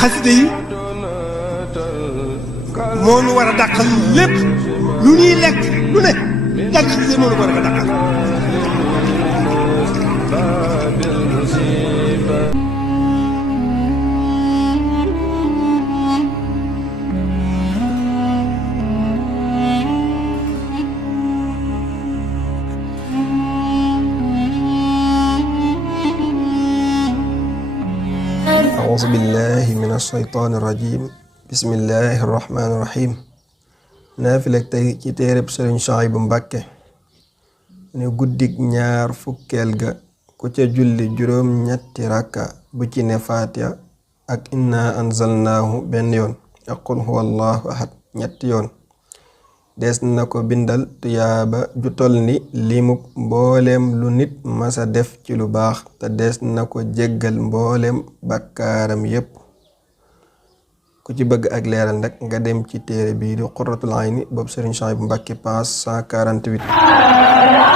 xasida yi moo nu war a dàqal lépp lu ñuy lekk lu ne jàng xasida yi moo nu ko war a dàqal. أعوذ بالله من الشيطان الرجيم بسم الله الرحمن الرحيم naafila tey ci téereb Sëriñ Suhaybu Mbàkke ne guddig ñaar fukkeel ga ku ca julli juróom ñetti rakka bu ci ne faatiha ak inna anzalnaahu benn yoon ak qul huwa allahu ahad ñetti yoon des na ko bindal tuyaaba ju tol ni limub mbooleem lu nit masa def ci lu baax te des na ko jéggal mbooleem bakkaaram yépp ku ci bëgg ak leeral nag nga dem ci téere bii di Qurratul Ayni boobu Sëriñ Suhaybu Mbàkke page 148